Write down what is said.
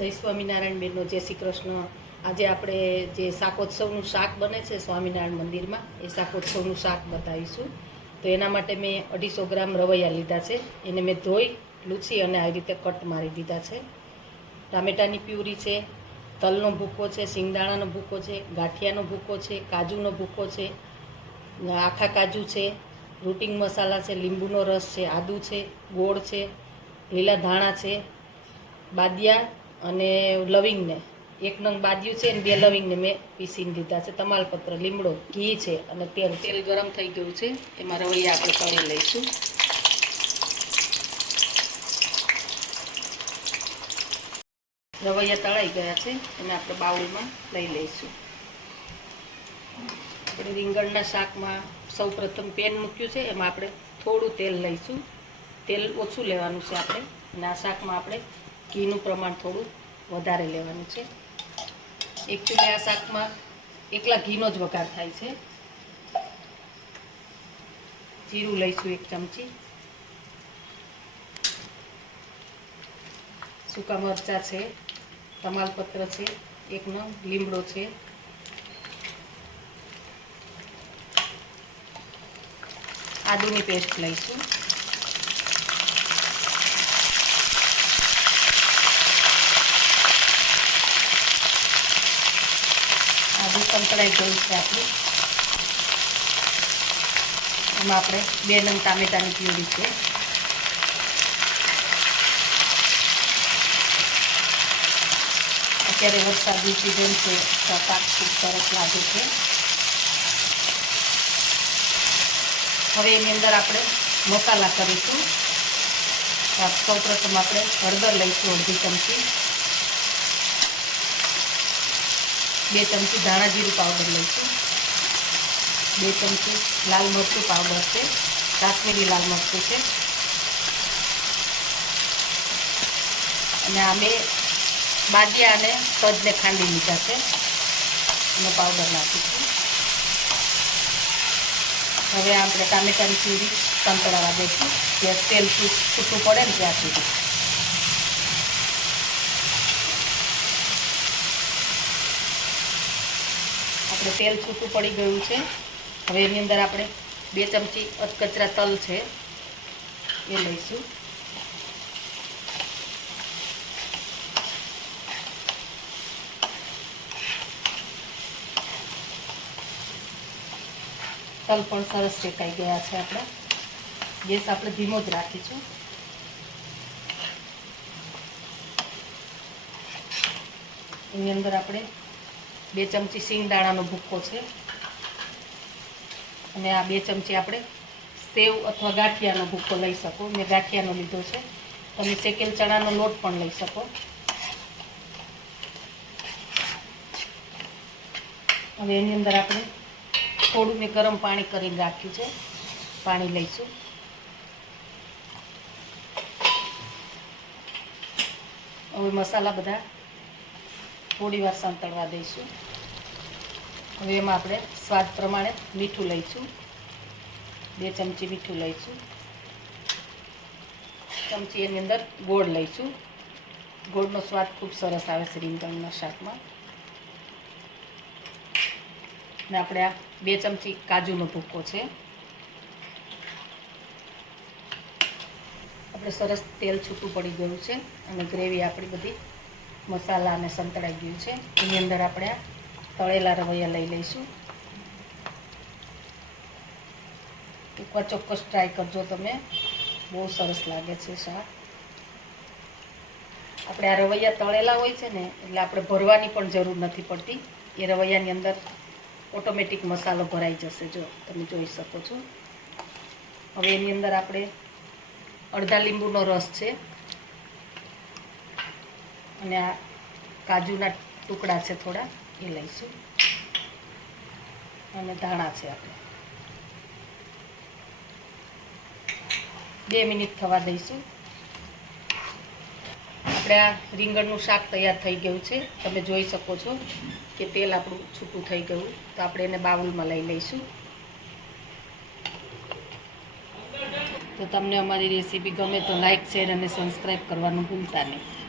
જય સ્વામિનારાયણ બેનનો, જય શ્રી કૃષ્ણ. આજે આપણે જે શાકોત્સવનું શાક બને છે સ્વામિનારાયણ મંદિરમાં, એ શાકોત્સવનું શાક બતાવીશું. તો એના માટે મેં અઢીસો ગ્રામ રવૈયા લીધા છે. એને મેં ધોઈ, લૂછી અને આવી રીતે કટ મારી દીધા છે. ટામેટાની પ્યુરી છે, તલનો ભૂકો છે સિંગદાણાનો ભૂકો છે, ગાંઠિયાનો ભૂકો છે, કાજુનો ભૂકો છે, આખા કાજુ છે, રૂટિંગ મસાલા છે, લીંબુનો રસ છે, આદુ છે, ગોળ છે, લીલા ધાણા છે, બાદિયા અને લવિંગને. એક નંગ બાદ્યું છે અને બે લવિંગને મેં પીસીને દીધા છે. તમાલપત્ર, લીમડો, ઘી છે અને તેલ તેલ ગરમ થઈ ગયું છે. એમાં રવૈયા આપણે તળી લઈશું. રવૈયા તળાઈ ગયા છે. એને આપણે બાઉલમાં લઈ લઈશું. આપણે રીંગણના શાકમાં સૌ પ્રથમ પેન મૂક્યું છે. એમાં આપણે થોડું તેલ લઈશું. તેલ ઓછું લેવાનું છે આપણે. અને આ શાકમાં આપણે ઘીનું પ્રમાણ થોડું વધારે લેવાનું છે. એકચ્યુઅલી આ શાકમાં એકલા ઘીનો જ વઘાર થાય છે. જીરું લઈશું એક ચમચી. સૂકા મરચાં છે, તમાલપત્ર છે એકનો લીમડો છે. આદુની પેસ્ટ લઈશું. આદુ સંકળાઈ ગયું છે આપણું. એમાં આપણે બે નંગ ટામેટાની પ્યુરી છે. અત્યારે વરસાદની સિઝન છે, તો પાક ખૂબ સરસ લાગે છે. હવે એની અંદર આપણે મસાલા કરીશું. સૌ પ્રથમ આપણે હળદર લઈશું અડધી ચમચી. બે ચમચી ધાણા જીરું પાવડર લઈશું. બે ચમચી લાલ મરચું પાવડર છે. કાશ્મીરી લાલ મરચું છે. અને આ બે બાજિયા અને તજને ખાંડી લીધા છે. એનો પાવડર નાખીશું. હવે આપણે ટામેટાની પ્યુરી સંતળાવા દઈશું. જે તેલ છૂટું પડે ને ત્યાં સુધી આપણે તેલ છૂટું પડી ગયું છે. હવે એની અંદર આપણે બે ચમચી અધકચરા તલ છે. એ લઈશું. તલ પણ સરસ શેકાઈ ગયા છે આપણે. ગેસ આપણે ધીમો જ રાખીશું. એની અંદર આપણે બે ચમચી સિંગદાણાનો ભૂક્કો છે. અને આ બે ચમચી આપણે સેવ અથવા ગાંઠિયાનો ભૂક્કો લઈ શકો. મેં ગાંઠિયાનો લીધો છે. તમે શેકેલ ચણાનો લોટ પણ લઈ શકો. હવે એની અંદર આપણે થોડું મેં ગરમ પાણી કરીને રાખ્યું છે. પાણી લઈશું. હવે મસાલા બધા થોડી વાર સંતળવા દઈશું. હવે એમાં આપણે સ્વાદ પ્રમાણે મીઠું લઈશું. બે ચમચી મીઠું લઈશું. ચમચી એની અંદર ગોળ લઈશું. ગોળનો સ્વાદ ખૂબ સરસ આવે છે રીંગણના શાકમાં. ને આપણે આ બે ચમચી કાજુનો ભૂકો છે. આપણે સરસ તેલ છૂટું પડી ગયું છે અને ગ્રેવી આપણી બધી મસાલા અને સંતળાઈ ગયું છે. એની અંદર આપણે તળેલા રવૈયા લઈ લઈશું. એકવાર ચોક્કસ ટ્રાય કરજો તમે. બહુ સરસ લાગે છે શાક. આપણે આ રવૈયા તળેલા હોય છે ને, એટલે આપણે ભરવાની પણ જરૂર નથી પડતી. એ રવૈયાની અંદર ઓટોમેટિક મસાલો ભરાઈ જશે જો તમે જોઈ શકો છો. હવે એની અંદર આપણે અડધા લીંબુનો રસ છે. અને આ કાજુના ટુકડા છે થોડા, એ લઈશું. અને ધાણા છે આપણે. બે મિનિટ થવા દઈશું. આપણે આ રીંગણનું શાક તૈયાર થઈ ગયું છે. તમે જોઈ શકો છો કે તેલ આપણું છૂટું થઈ ગયું. તો આપણે એને બાઉલમાં લઈ લઈશું. તો તમને અમારી રેસીપી ગમે તો લાઈક, શેર અને સબસ્ક્રાઈબ કરવાનું ભૂલતા નહીં.